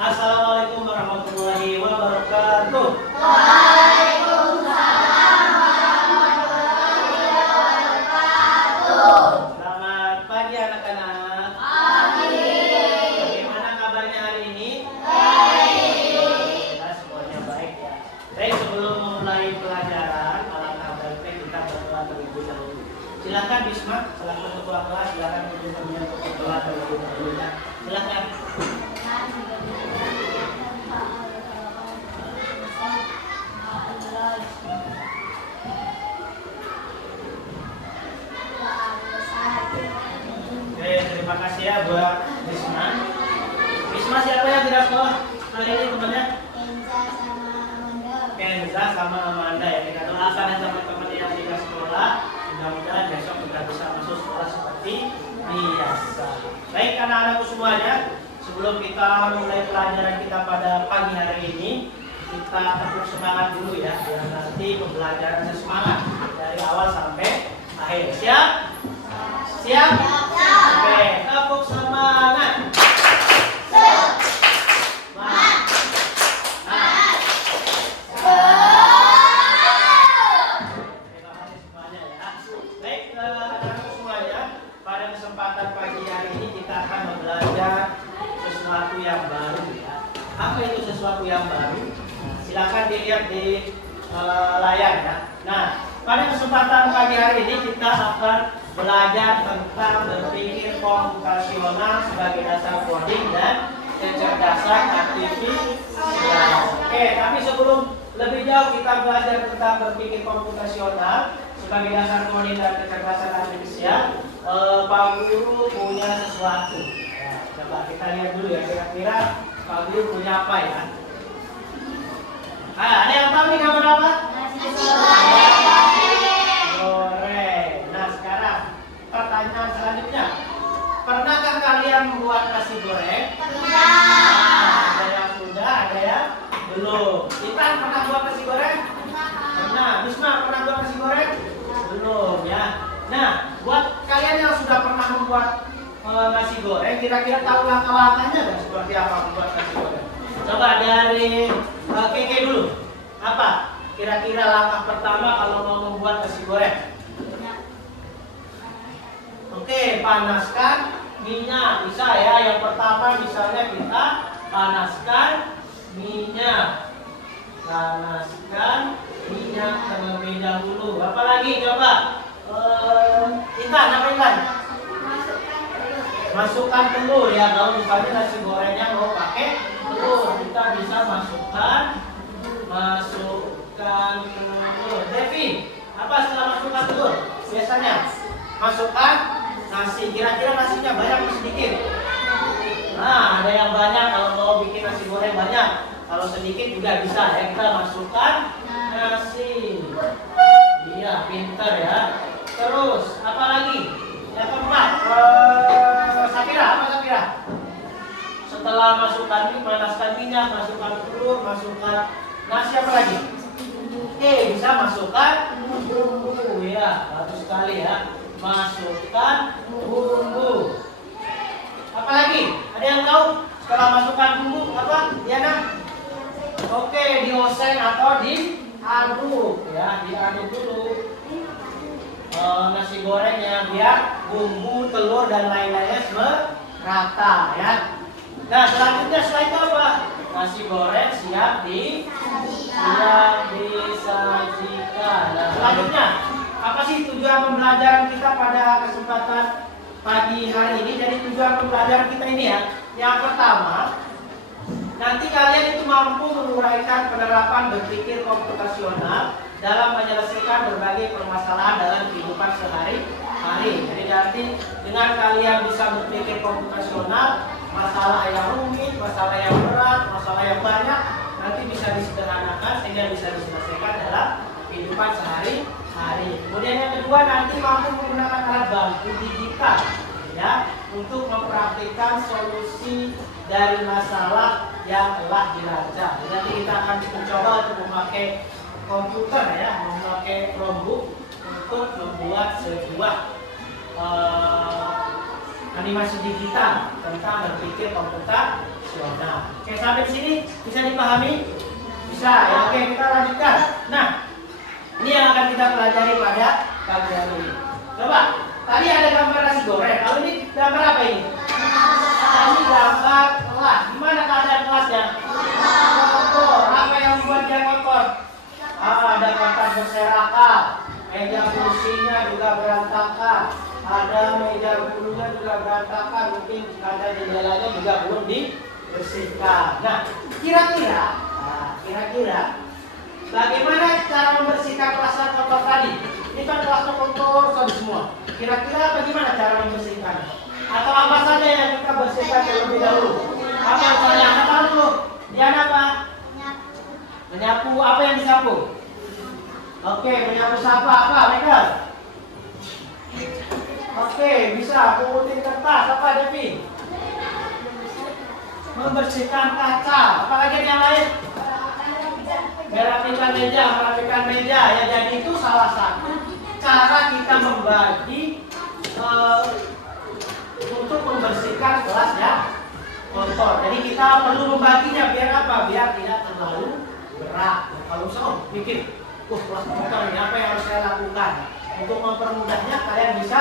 Assalamualaikum warahmatullahi wabarakatuh. Waalaikumsalam warahmatullahi wabarakatuh. Selamat pagi anak-anak. Pagi. Bagaimana kabarnya hari ini? Baik. Kita semuanya baik ya. Baik, sebelum memulai pelajaran, alangkah baiknya kita berdoa terlebih dahulu. Silakan Bisma, selaku ketua kelas, silakan pimpin untuk berdoa terlebih dahulu ya. Silakan. Oke, terima kasih ya buat Bisma. Bisma siapa yang tidak sekolah hari ini temannya? Kenza sama Amanda ya. Kita doakan ya teman-teman yang tidak sekolah. Mudah-mudahan besok kita bisa masuk sekolah seperti biasa. Baik anak-anakku semuanya, sebelum kita mulai pelajaran kita pada pagi hari ini, kita tepuk semangat dulu ya, biar nanti pembelajarannya semangat dari awal sampai akhir. Siap? Siap? Oke, tepuk semangat. Kesempatan pagi hari ini kita akan belajar sesuatu yang baru ya. Apa itu sesuatu yang baru? Silakan dilihat di layar ya. Nah, pada kesempatan pagi hari ini kita akan belajar tentang berpikir komputasional sebagai dasar coding dan kecerdasan artifisial. Oke, tapi sebelum lebih jauh kita belajar tentang berpikir komputasional sebagai dasar coding dan kecerdasan artifisial, Pak Guru punya sesuatu. Ya, coba kita lihat dulu ya, kira-kira Pak Guru punya apa ya? Ada yang tahu nih gambar apa? Nasi goreng. Goreng. Nah, sekarang pertanyaan selanjutnya. Pernahkah kalian membuat nasi goreng? Ada yang sudah, ada yang belum. Intan pernah buat nasi goreng? Pernah. Bisma pernah buat nasi goreng? Belum ya. Nah, buat kalian yang sudah pernah membuat nasi goreng, kira-kira tahu langkah-langkahnya dan seperti apa membuat nasi goreng? Coba dari Keke dulu. Apa kira-kira langkah pertama kalau mau membuat nasi goreng? Oke, panaskan minyak. Bisa ya, yang pertama misalnya kita panaskan minyak. Panaskan minyak terlebih dahulu. Apalagi coba? Intan, apa Intan? Masukkan telur ya. Kalau misalnya nasi gorengnya mau pakai telur, kita bisa masukkan telur. Devi, apa setelah masukkan telur? Biasanya masukkan nasi. Kira-kira nasinya banyak atau sedikit? Nah, ada yang banyak kalau mau bikin nasi goreng banyak. Kalau sedikit juga bisa ya. Kita masukkan nasi. Iya, pinter ya. Terus, apa lagi? Yang keempat, Safira, apa Safira? Setelah masukkan panaskan minyak, masukkan telur, masukkan nasi, apa lagi? Bisa masukkan bumbu ya, bagus sekali ya. Masukkan bumbu. Apa lagi? Ada yang tahu? Setelah masukkan bumbu apa? Diana? Oke, dioseng atau diaduk ya, diaduk dulu. Nasi gorengnya biar bumbu, telur dan lain-lainnya merata ya. Nah, selanjutnya setelah itu apa? Nasi goreng siap disajikan. Nah, selanjutnya apa sih tujuan pembelajaran kita pada kesempatan pagi hari ini? Jadi tujuan pembelajaran kita ini ya, yang pertama, nanti kalian itu mampu menguraikan penerapan berpikir komputasional dalam menyelesaikan berbagai permasalahan dalam kehidupan sehari-hari. Jadi nanti dengan kalian bisa berpikir komputasional, masalah yang rumit, masalah yang berat, masalah yang banyak, nanti bisa disederhanakan sehingga bisa diselesaikan dalam kehidupan sehari-hari. Kemudian yang kedua, nanti mampu menggunakan alat bantu digital ya untuk mempraktikkan solusi dari masalah yang telah dilacak. Nanti kita akan mencoba untuk memakai komputer ya, memakai Chromebook untuk membuat sebuah animasi digital tentang berpikir komputasional. proporsional. Oke, sampai sini bisa dipahami? Bisa ya. Oke, kita lanjutkan. Nah, ini yang akan kita pelajari pada pagi hari ini. Coba, tadi ada gambar nasi goreng. Kalau ini gambar apa ini? Tadi gambar kelas. Gimana keadaan kelasnya? Kotor. Apa yang membuat dia kotor? Ada kotak berserakan. Meja kursinya juga berantakan. Ada meja gurunya juga berantakan. Mungkin ada jendelanya juga belum dibersihkan. Nah, kira-kira bagaimana cara membersihkan kelas yang kotor tadi? Ini kan kelasnya kotor tadi semua. Kira-kira bagaimana cara membersihkan? Atau apa saja yang kita bersihkan terlebih dahulu? Apa misalnya? Anak tahu dulu. Diana apa? Menyapu. Apa yang disapu? Oke, menyapu sapa apa? Mereka? Oke, bisa. Pungutin kertas. Apa Devi? Membersihkan kaca. Apa lagi yang lain? Merapikan meja ya. Jadi itu salah satu cara kita membagi untuk membersihkan kelas ya kotor. Jadi kita perlu membaginya biar apa? Biar tidak terlalu berat. Kalau misalnya mikir, kelas kotor ini apa yang harus saya lakukan? Untuk mempermudahnya kalian bisa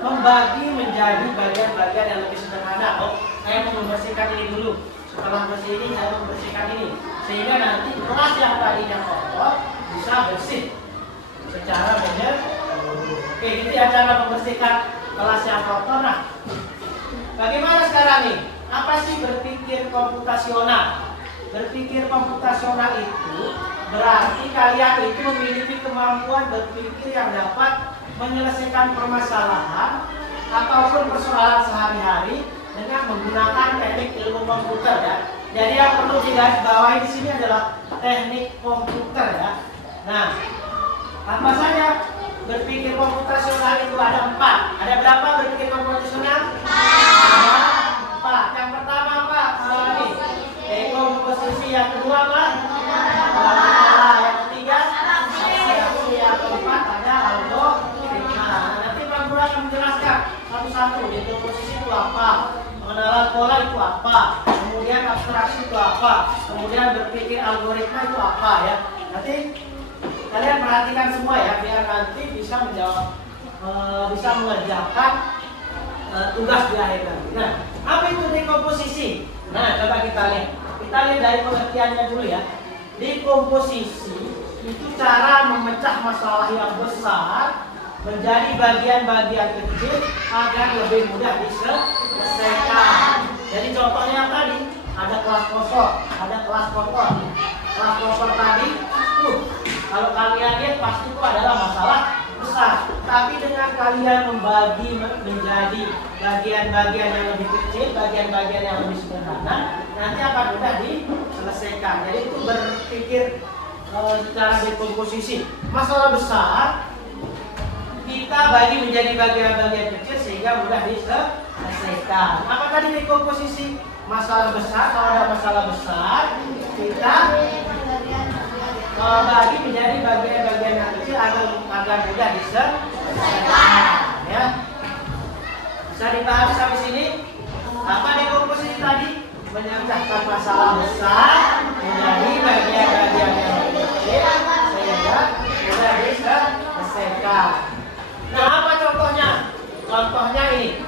membagi menjadi bagian-bagian yang lebih sederhana. Oh, saya mau membersihkan ini dulu. Setelah bersih ini saya membersihkan ini. Sehingga nanti kelas yang tadinya kotor bisa bersih secara benar. Oke, itu ya cara membersihkan kelas yang kotor. Nah, bagaimana sekarang nih? Apa sih berpikir komputasional? Berpikir komputasional itu berarti kalian itu memiliki kemampuan berpikir yang dapat menyelesaikan permasalahan ataupun persoalan sehari-hari dengan menggunakan teknik ilmu komputer ya. Jadi yang perlu digarisbawahi di sini adalah teknik komputer ya. Nah, apa saja berpikir komputasional itu ada 4. Ada berapa berpikir komputasional? 4. Yang pertama apa? Dekomposisi. Yang kedua apa? Yang ketiga? Yang keempat ada algoritma. Nanti Pak Guru akan menjelaskan satu-satu. Dekomposisi itu apa? Pengenalan pola itu apa? Kemudian abstraksi itu apa? Kemudian berpikir algoritma itu apa ya? Nanti kalian perhatikan semua ya, biar nanti bisa menjawab, bisa mengerjakan tugas di akhir nanti. Nah, apa itu dekomposisi? Nah, coba kita lihat. Kita lihat dari pengertiannya dulu ya. Dekomposisi itu cara memecah masalah yang besar menjadi bagian-bagian kecil agar lebih mudah diselesaikan. Jadi contohnya tadi ada kelas kosong, ada kelas kotor. Kelas kotor tadi, kalau kalian lihat pasti itu adalah masalah besar. Tapi dengan kalian membagi menjadi bagian-bagian yang lebih kecil, bagian-bagian yang lebih sederhana, nanti akan mudah diselesaikan. Jadi itu berpikir secara dekomposisi. Masalah besar kita bagi menjadi bagian-bagian kecil sehingga mudah diselesaikan. Apa tadi dekomposisi? Masalah besar, kalau ada masalah besar kita bagi menjadi bagian-bagian yang kecil agar mudah diselesaikan. Ya. Bisa dipahami sampai sini? Apa dekomposisi tadi? Memecahkan masalah besar menjadi bagian-bagian yang kecil sehingga mudah diselesaikan. Nah, apa contohnya? Contohnya ini.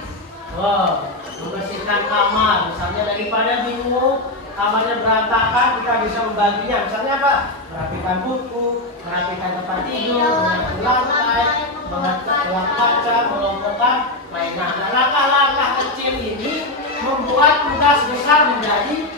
Membersihkan kamar. Misalnya daripada bingung, kamarnya berantakan, kita bisa membaginya. Misalnya apa? Merapikan buku, merapikan tempat tidur, menyapu lantai, mengecat ruang kaca, melompokan mainan. Nah, langkah-langkah kecil ini membuat tugas besar menjadi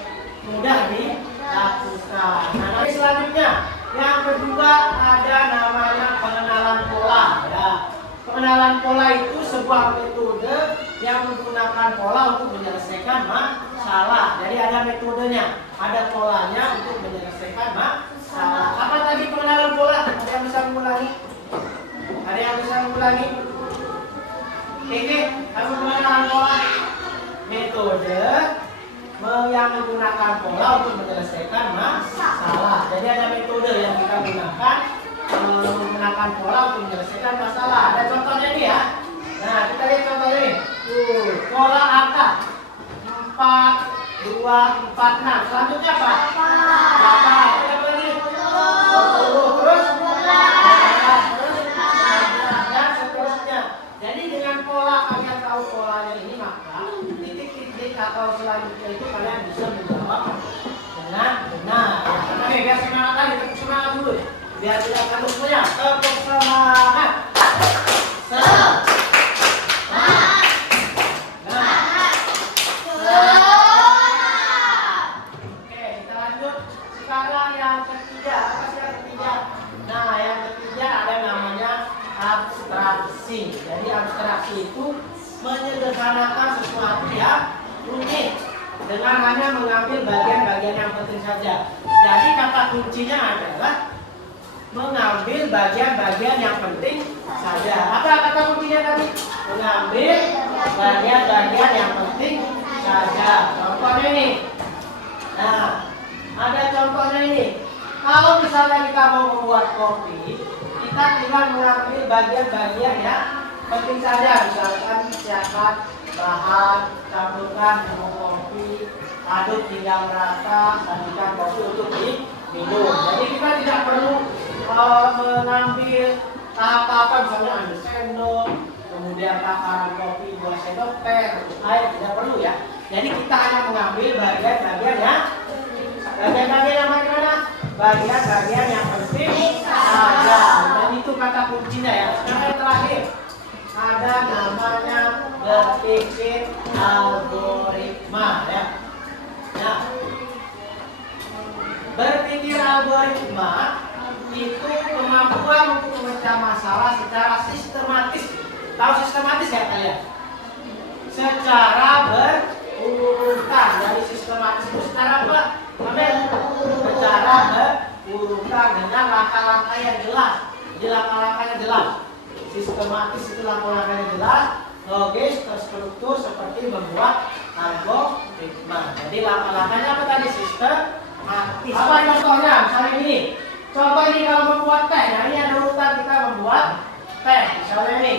mudah dilakukan. Nah, nanti selanjutnya yang kedua ada namanya pengenalan pola. Ya. Pengenalan pola itu sebuah metode yang menggunakan pola untuk menyelesaikan masalah. Jadi ada metodenya, ada polanya untuk menyelesaikan masalah. Apa tadi pengenalan pola? Ada yang bisa mengulangi? Ada yang bisa mengulangi? Oke, apa pengenalan pola? Metode yang menggunakan pola untuk menyelesaikan masalah. Jadi ada metode yang kita gunakan menggunakan pola untuk menyelesaikan masalah. Ada contohnya nih ya. Nah, kita lihat contohnya nih. Pola angka 4, 5, 2, 4, 6. Selanjutnya apa? 8. Kita lagi 20. Terus 11. Dan seterusnya. Jadi dengan pola kalian tahu polanya ini, maka titik-titik atau selanjutnya itu kalian bisa menjawab dengan benar. Oke, biar semangat lagi, tepuk semangat dulu. Biar tidak kamu semuanya. Tepuk semangat. Oke, kita lanjut. Sekarang yang ketiga, apa sih yang ketiga? Nah, yang ketiga ada namanya abstraksi. Jadi abstraksi itu menyederhanakan sesuatu yang rumit dengan hanya mengambil bagian-bagian yang penting saja. Jadi kata kuncinya adalah mengambil bagian-bagian yang penting saja. Apa kata kuncinya tadi? Mengambil bagian-bagian yang penting saja. Contohnya ini. Nah, ada contohnya ini. Kalau misalnya kita mau membuat kopi, kita tinggal mengambil bagian-bagian yang penting saja. Misalkan siapkan bahan, campurkan dengan kopi, aduk hingga merata, sajikan kopi untuk diminum. Jadi kita tidak perlu mengambil tahap-tahapan, misalnya ambil sendok, kemudian takaran kopi 2 sendok teh, air, tidak perlu ya. Jadi kita hanya mengambil bagian-bagian yang bagaimana? Bagian-bagian yang penting saja. Dan itu kata kuncinya ya. Sekarang yang terakhir ada namanya berpikir algoritma ya. Nah, berpikir algoritma itu kemampuan untuk memecah masalah secara sistematis. Tahu sistematis ya kalian? Secara berurutan. Dari sistematis itu secara apa? Secara berurutan dengan langkah-langkah yang jelas. Jadi langkah-langkahnya jelas. Sistematis itu langkah-langkahnya jelas, logis, terstruktur seperti membuat algoritma. Jadi langkah-langkahnya apa tadi? Sistematis. Apa contohnya? Misalnya ini. Contoh ini kalau membuat teh. Nah ini ada urutan kita membuat teh. Misalnya ini.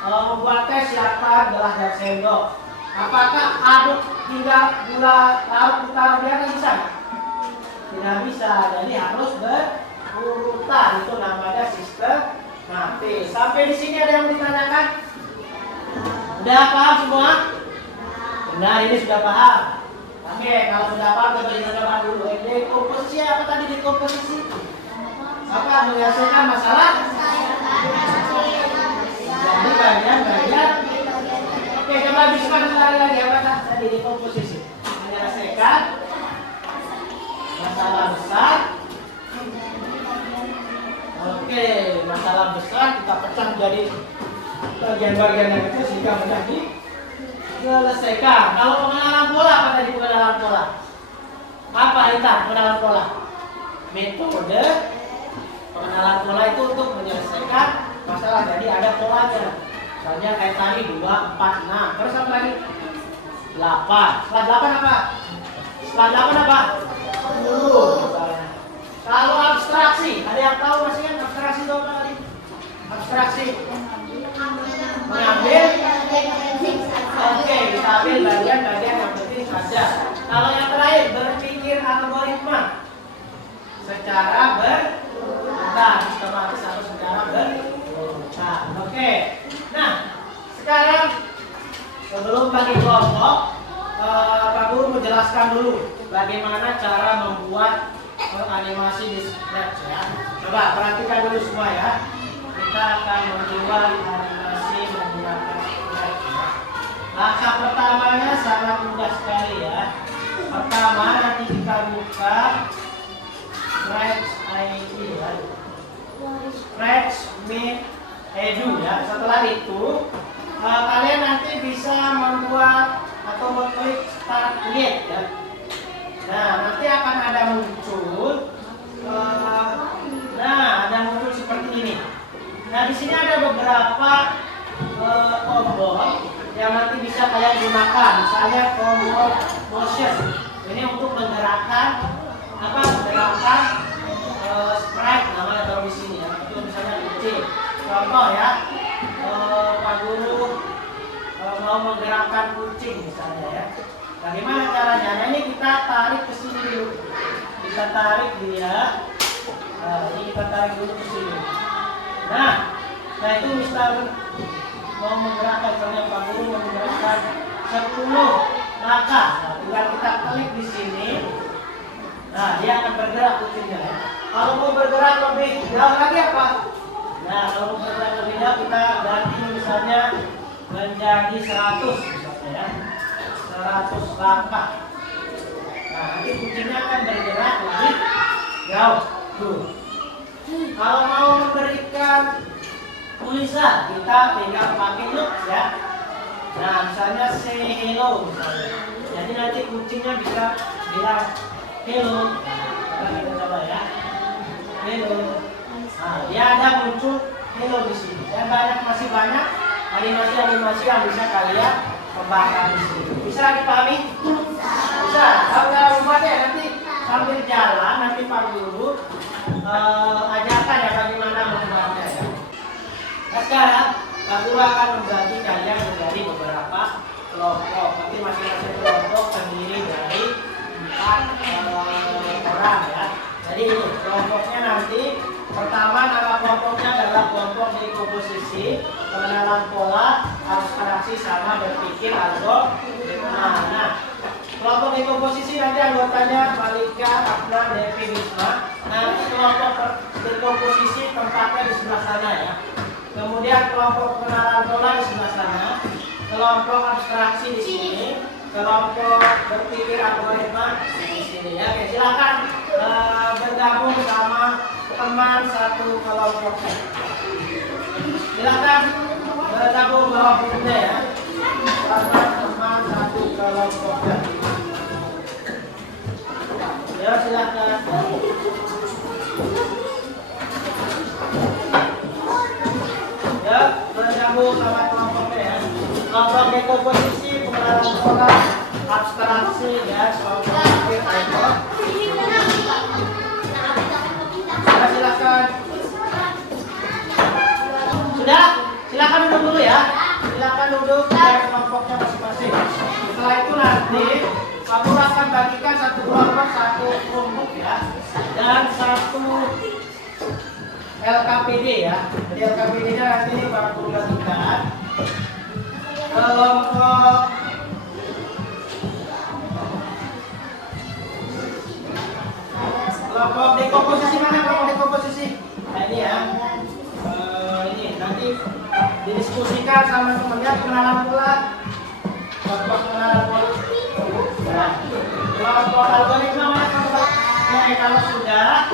Kalau membuat teh siapkan gelas dan sendok. Apakah aduk hingga gula larut ditaruh di atas bisa? Tidak bisa. Jadi harus berurutan. Itu namanya sistematis. Sampai di sini ada yang ditanyakan? Sudah paham semua? Benar, ini sudah paham. Oke, kalau sudah paham kita coba dulu. Dekomposisi apa tadi dekomposisi? Apa menyelesaikan masalah? Jadi bagian-bagian. Oke, coba bisa sekali lagi apa tadi dekomposisi? Menyelesaikan masalah besar. Oke, masalah besar kita pecah menjadi bagian-bagian yang kecil sehingga mudah diselesaikan. Kalau pengenalan pola, apa tadi pengenalan pola? Apa itu pengenalan pola? Metode pengenalan pola itu untuk menyelesaikan masalah. Jadi ada polanya. Misalnya kayak tadi 2, 4, 6. Terus apa lagi? 8. Setelah 8 apa? Setelah 8 apa? 10. Kalau abstraksi, ada yang tahu masih kan abstraksi itu apa tadi? Abstraksi mengambil. Oke, kita ambil bagian-bagian yang penting saja. Kalau yang terakhir berpikir algoritma secara berurutan, sistematis atau secara berurutan. Oke. Nah, sekarang sebelum bagi kelompok, Pak Guru menjelaskan dulu bagaimana cara membuat animasi di Scratch ya. Coba perhatikan dulu semua ya. Kita akan membuat animasi menggunakan Scratch ya. Langkah pertamanya sangat mudah sekali ya. Pertama nanti kita buka Scratch ID ya. Scratch Meet Edu ya. Setelah itu kalian nanti bisa membuat atau mengklik Start Create ya. Nah, nanti akan ada muncul, ada muncul seperti ini. Nah, di sini ada beberapa tombol yang nanti bisa kalian gunakan. Misalnya tombol motion. Ini untuk menggerakkan menggerakkan sprite namanya taruh di sini ya. Itu misalnya kucing. Contoh ya, Pak Guru mau menggerakkan kucing misalnya ya. Bagaimana caranya? Nah, ini kita tarik ke sini dulu. Kita tarik dia. Nah, ini kita tarik dulu ke sini. Nah itu misal mau menggerakkan, misalnya Pak Guru mau menggerakkan 10 langkah. Nah, tinggal kita klik di sini. Nah, dia akan bergerak kucingnya. Kalau mau bergerak lebih jauh lagi apa? Nah, kalau mau bergerak lebih jauh kita ganti misalnya menjadi 100 misalnya ya. 100 langkah. Nah, nanti kucingnya akan bergerak lebih jauh. Tuh. Kalau mau memberikan tulisan, kita tinggal pakai look ya. Nah, misalnya say hello misalnya. Jadi nanti kucingnya bisa bilang hello. Nah, kita coba ya. Hello. Nah, dia ada muncul hello di sini. Dan masih banyak animasi-animasi yang bisa kalian kembangkan di sini. Bisa dipahami? Bisa. Kalau cara membuatnya nanti sambil jalan, nanti Pak Guru ajarkan ya bagaimana membuatnya ya. Nah, sekarang Pak Guru akan membagi kalian menjadi beberapa kelompok. Nanti masing-masing kelompok terdiri dari 4 orang ya. Jadi ini kelompoknya nanti pertama nama kelompoknya adalah kelompok dekomposisi, pengenalan pola, abstraksi sama berpikir atau nah, kelompok dekomposisi nanti anggotanya Malika, Afna, Devi, Wisma. Nanti kelompok dekomposisi tempatnya di sebelah sana ya. Kemudian kelompok pengenalan pola di sebelah sana, kelompok abstraksi di sini, kelompok berpikir algoritma di sini ya. Oke, silakan bergabung sama teman satu kelompok. Silakan bergabung bawah bukunya ya. Sama teman satu kelompoknya. Ya silakan. Ya bergabung sama kelompoknya ya. Kelompok dekomposisi, pengenalan pola, abstraksi ya, kelompok berpikir algoritma. Ya, silakan. Sudah? Silakan duduk dulu ya. Silakan duduk di kelompoknya masing-masing. Setelah itu nanti Pak Guru akan bagikan satu kelompok satu kelompok ya, dan satu LKPD ya. Jadi LKPD-nya nanti Pak Guru bagikan kelompok kelompok dekomposisi. Mana kelompok dekomposisi? Nah ini ya. Ini nanti didiskusikan sama temannya pengenalan pola. Kelompok pengenalan pola. Nah, kelompok algoritma mana kelompok? Nah, kalau sudah,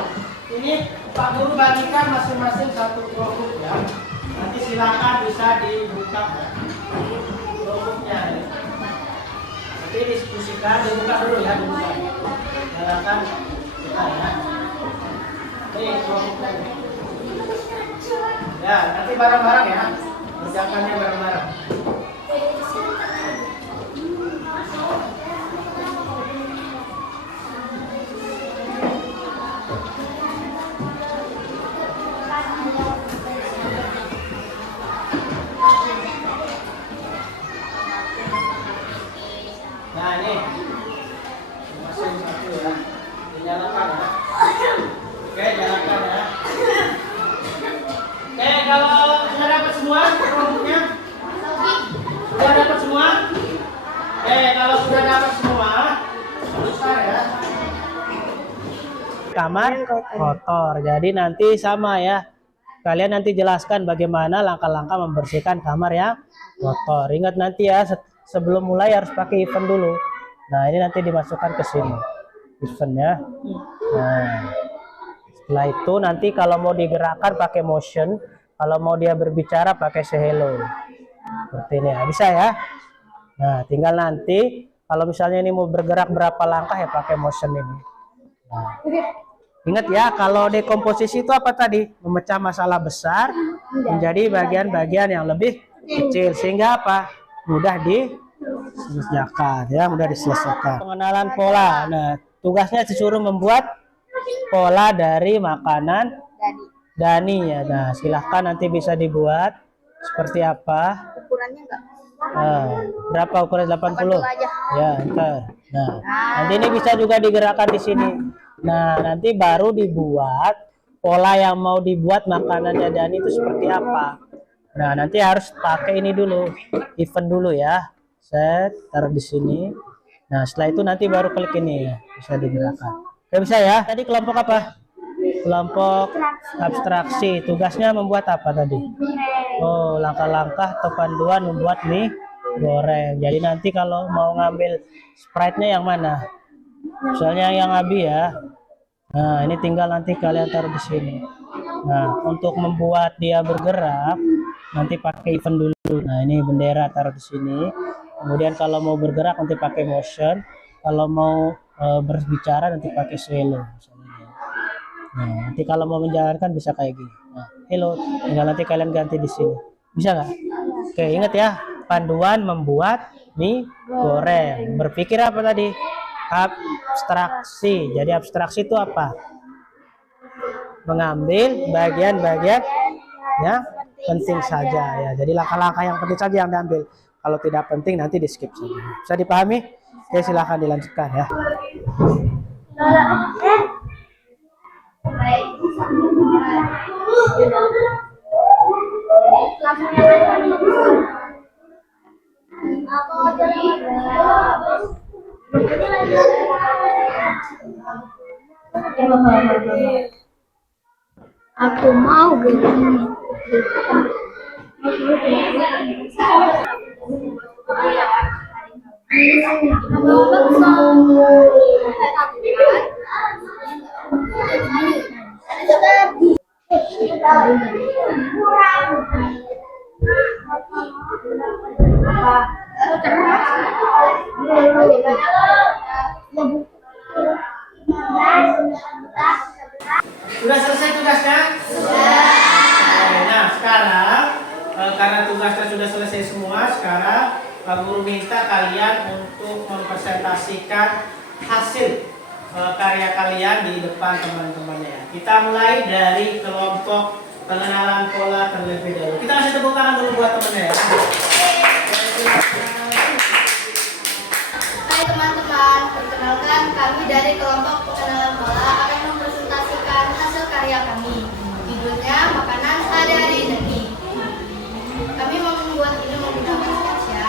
ini Pak Guru bagikan masing-masing satu kelompok ya. Nanti silakan bisa dibuka kelompoknya. Ya. Nanti diskusikan, dibuka dulu ya, dibuka. Silakan. Ya, nanti bareng-bareng ya. Kerjakannya bareng-bareng. Nah, ini masing satu ya. Dinyalakan ya. Oke, nyalakan ya. Oke, kalau sudah dapat semua kelompoknya? Sudah dapat semua? Kalau sudah dapat semua, selesai ya. Kamar kotor. Jadi nanti sama ya. Kalian nanti jelaskan bagaimana langkah-langkah membersihkan kamar yang kotor. Ingat nanti ya, sebelum mulai harus pakai event dulu. Nah, ini nanti dimasukkan ke sini. Event ya. Nah, setelah itu nanti kalau mau digerakkan pakai motion, kalau mau dia berbicara pakai say hello. Seperti ini ya. Bisa ya. Nah, tinggal nanti kalau misalnya ini mau bergerak berapa langkah ya pakai motion ini. Nah, ingat ya, kalau dekomposisi itu apa tadi? Memecah masalah besar menjadi bagian-bagian yang lebih kecil sehingga apa? Mudah diselesaikan ya, mudah diselesaikan. Pengenalan pola. Nah, tugasnya disuruh membuat pola dari makanan Dani ya. Nah, silahkan nanti bisa dibuat seperti apa. Ukurannya enggak? Berapa ukuran 80? 80 aja. Ya, entar. Nah, nanti ini bisa juga digerakkan di sini. Nah, nanti baru dibuat pola yang mau dibuat makanannya Dani itu seperti apa. Nah, nanti harus pakai ini dulu, event dulu ya. Set, taruh di sini. Nah, setelah itu nanti baru klik ini ya, bisa digerakkan. Oke, bisa ya. Tadi kelompok apa? Kelompok abstraksi. Tugasnya membuat apa tadi? Oh, langkah-langkah atau panduan membuat mie goreng. Jadi nanti kalau mau ngambil sprite-nya yang mana? Misalnya yang Abi ya. Nah, ini tinggal nanti kalian taruh di sini. Nah, untuk membuat dia bergerak, nanti pakai event dulu. Nah, ini bendera taruh di sini. Kemudian kalau mau bergerak nanti pakai motion. Kalau mau berbicara nanti pakai swallow. Nah, nanti kalau mau menjalankan bisa kayak gini. Nah, hello, tinggal nanti kalian ganti di sini. Bisa nggak? Oke, ingat ya, panduan membuat mie goreng. Berpikir apa tadi? Abstraksi. Jadi abstraksi itu apa? Mengambil bagian-bagian yang penting saja ya. Jadi langkah-langkah yang penting saja yang diambil. Kalau tidak penting nanti di skip saja. Bisa dipahami? Oke, silahkan dilanjutkan ya. Aku mau begini. Sudah selesai tugasnya? Sudah. Nah, sekarang karena tugasnya sudah selesai semua, sekarang Pak Guru minta kalian untuk mempresentasikan hasil karya kalian di depan teman-temannya. Kita mulai dari kelompok pengenalan pola terlebih dahulu. Kita kasih tepuk tangan dulu buat temennya ya. Hai teman-teman, perkenalkan kami dari kelompok pengenalan pola akan mempresentasikan hasil karya kami. Judulnya Makanan Sehari-hari Dani. Kami membuat ini menggunakan sketsa.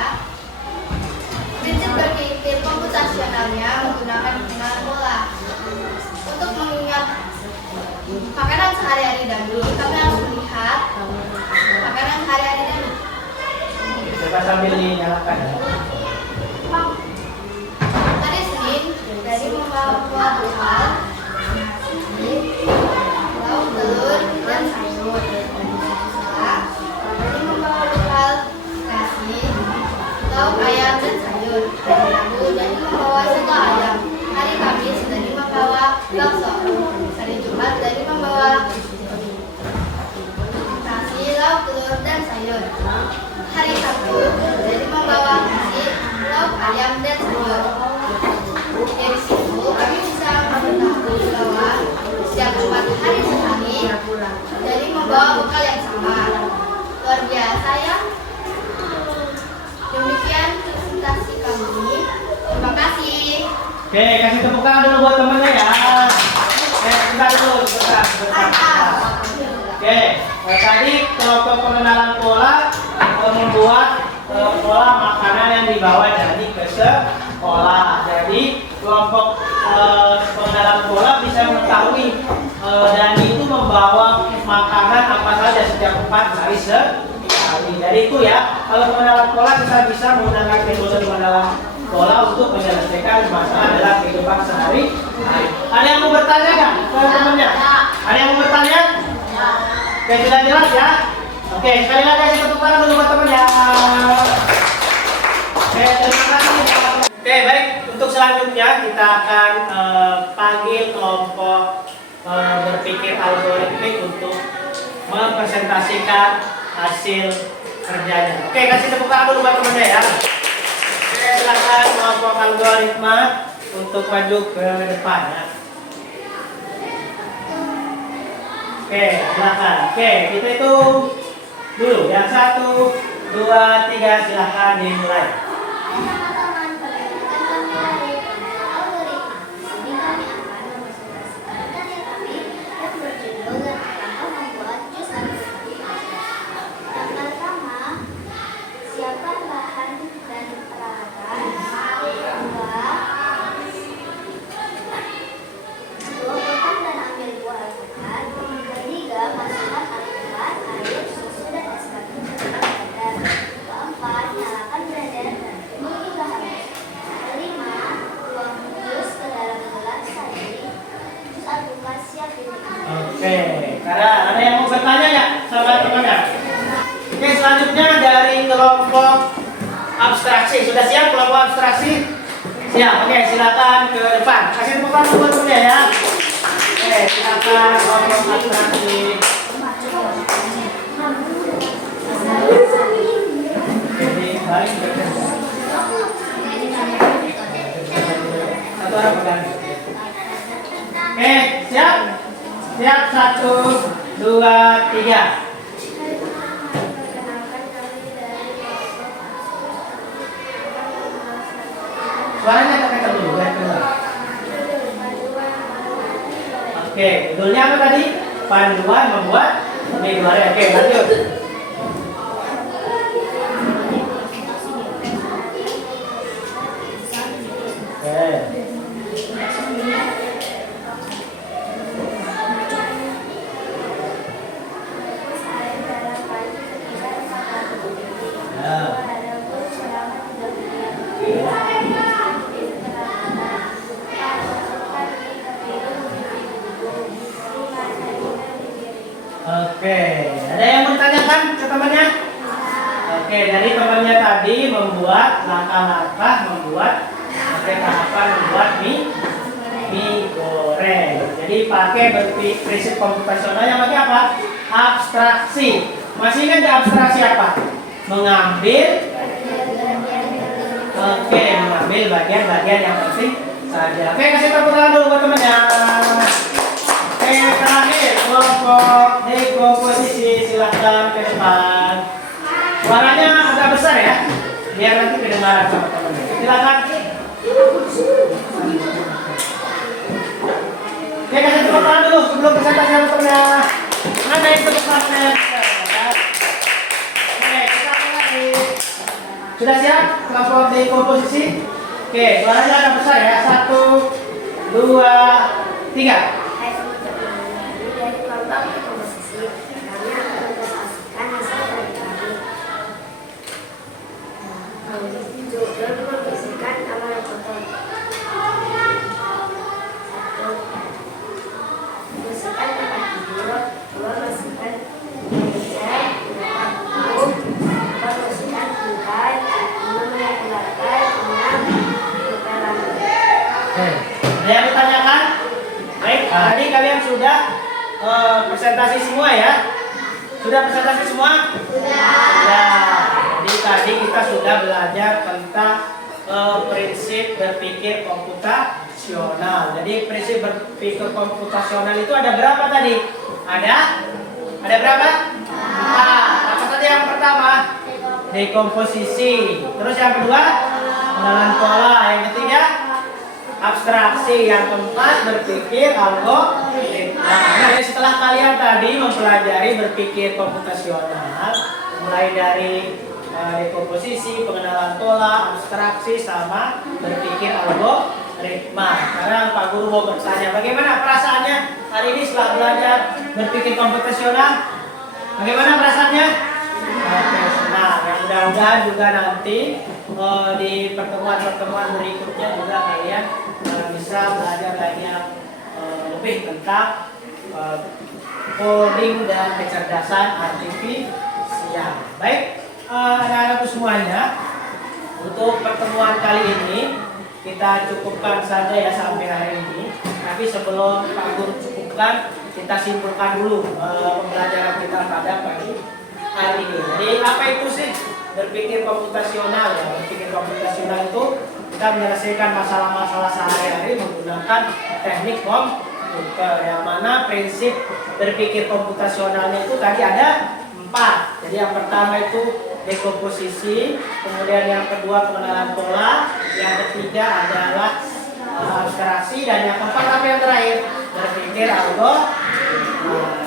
Prinsip berpikir komputasionalnya menggunakan pengenalan pola. Untuk mengingat makanan sehari-hari Dani, kami harus melihat makanan sehari-hari Dani. Coba sambil dinyalakan ya. Hari Senin, dari membawa buah bekal, nasi, lauk telur, dan sayur. Selasa, dari membawa bekal, nasi, lauk ayam, dan sayur. Hari Rabu, dari membawa soto ayam. Hari Kamis, dari membawa bakso. Hari Jumat, dari membawa nasi, lauk telur, dan sayur. Hari Sabtu, dari membawa nasi, lauk ayam, dan sayur. Dari situ kami bisa mengetahui bahwa setiap 4 hari sekali dari membawa bekal yang sama. Luar biasa ya. Demikian presentasi kami. Terima kasih. Oke, kasih tepuk tangan dulu buat temennya ya. Sebentar dulu, sebentar. Oke, tadi kelompok pengenalan pola membuat pola makanan yang dibawa dari ke sekolah. Jadi kelompok pengenalan pola bisa mengetahui Dani itu membawa makanan apa saja setiap 4 hari sekali. Jadi itu ya, kalau pengenalan pola kita bisa menggunakan metode pengenalan pola untuk menyelesaikan masalah dalam kehidupan sehari-hari. Ada yang mau bertanya nggak ke temannya? Ada yang mau bertanya? Oke, sudah jelas ya? Oke, sekali lagi kasih tepuk tangan dulu buat temannya. Oke, terima kasih. Oke, baik. Untuk selanjutnya kita akan panggil kelompok berpikir algoritmik untuk mempresentasikan hasil kerjanya. Oke, kasih tepuk tangan dulu buat temannya ya. Oke, silakan kelompok algoritma untuk maju ke depan ya. Oke, silakan. Oke, kita hitung dulu. Yang 1, 2, 3, silahkan dimulai. Teman-teman, perkenalkan kami dari kelompok algoritma. Di sini kami akan mempresentasikan karya kami yang berjudul Langkah Membuat Jus Algoritma. Yang pertama, siapkan bahan dan peralatan. Dua, potong dan ambil buah alpukat. Ketiga, masukkan alpukat, air, susu, dan es batu ke dalam blender. Keempat, nyalakan blender dan tunggu hingga habis. Kelima, tuang jus ke dalam gelas saji. Jus alpukat siap diminum. Oke, karena ada yang mau bertanya ya sama temannya? Oke, selanjutnya dari kelompok abstraksi. Sudah siap kelompok abstraksi? Siap. Oke, silakan ke depan. Kasih tepuk tangan buat temennya ya. Oke, silakan kelompok abstraksi. Jadi balik satu orang pegang. Oke, siap? Siap, 1, 2, 3. Suaranya agak kencang dulu, biar keluar. Oke, judulnya apa tadi? Panduan membuat mie goreng. Oke, lanjut. Oke. Oke, ada yang bertanyakan ke temannya? Oke, dari temannya tadi membuat langkah-langkah membuat tahapan membuat mie goreng. Jadi pakai prinsip komputasional yang pakai apa? Abstraksi. Masih ingat nggak abstraksi apa? Mengambil. Oke, mengambil bagian-bagian yang penting saja. Oke, kasih tepuk tangan dulu buat temannya. Oke, terakhir kelompok dekomposisi, silahkan ke depan. Suaranya agak besar ya, biar nanti kedengaran sama teman-teman. Silakan. Oke, kasih tepuk tangan dulu sebelum presentasi sama temennya. Mana yang tepuk tangannya? Oke, kita mulai. Sudah siap kelompok dekomposisi? Oke, suaranya agak besar ya. 1, 2, 3. Ada yang ditanyakan? Baik, tadi kalian sudah presentasi semua ya? Sudah presentasi semua? Sudah. Jadi tadi kita sudah belajar tentang prinsip berpikir komputasional. Jadi prinsip berpikir komputasional itu ada berapa tadi? Ada berapa? 4. Apa tadi yang pertama? Dekomposisi. Terus yang kedua? Pengenalan pola. Yang ketiga? Abstraksi. Yang keempat? Berpikir algoritma. Nah, setelah kalian tadi mempelajari berpikir komputasional, mulai dari dekomposisi, pengenalan pola, abstraksi, sama berpikir algoritma. Sekarang Pak Guru mau bertanya, bagaimana perasaannya hari ini setelah belajar berpikir komputasional? Bagaimana perasaannya? Oke, senang. Ya, mudah-mudahan juga nanti di pertemuan-pertemuan berikutnya juga kalian bisa belajar lagi yang lebih tentang coding dan kecerdasan artifisial. Baik. Anak-anakku semuanya, untuk pertemuan kali ini kita cukupkan saja ya sampai hari ini. Tapi sebelum Pak Guru cukupkan, kita simpulkan dulu pembelajaran kita pada pagi hari ini. Jadi apa itu sih berpikir komputasional? Ya, berpikir komputasional itu kita menyelesaikan masalah-masalah sehari-hari menggunakan teknik komputer. Yang mana prinsip berpikir komputasionalnya itu tadi ada 4. Jadi yang pertama itu dekomposisi, kemudian yang kedua pengenalan pola, yang ketiga adalah abstraksi, dan yang keempat apa yang terakhir? Berpikir auto.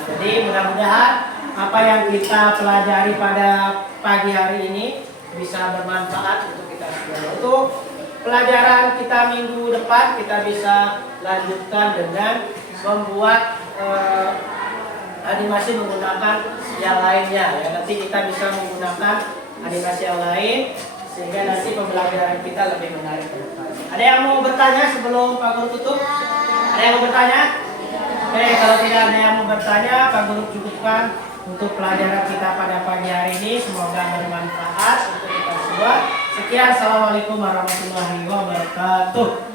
Jadi mudah-mudahan apa yang kita pelajari pada pagi hari ini bisa bermanfaat untuk kita semua. Untuk pelajaran kita minggu depan kita bisa lanjutkan dengan membuat animasi menggunakan yang lainnya. Ya, nanti kita bisa menggunakan animasi yang lain sehingga nanti pembelajaran kita lebih menarik ke depan. Ada yang mau bertanya sebelum Pak Guru tutup? Ada yang mau bertanya? Oke, kalau tidak ada yang mau bertanya, Pak Guru cukupkan untuk pelajaran kita pada pagi hari ini. Semoga bermanfaat untuk kita semua. Sekian, assalamualaikum warahmatullahi wabarakatuh.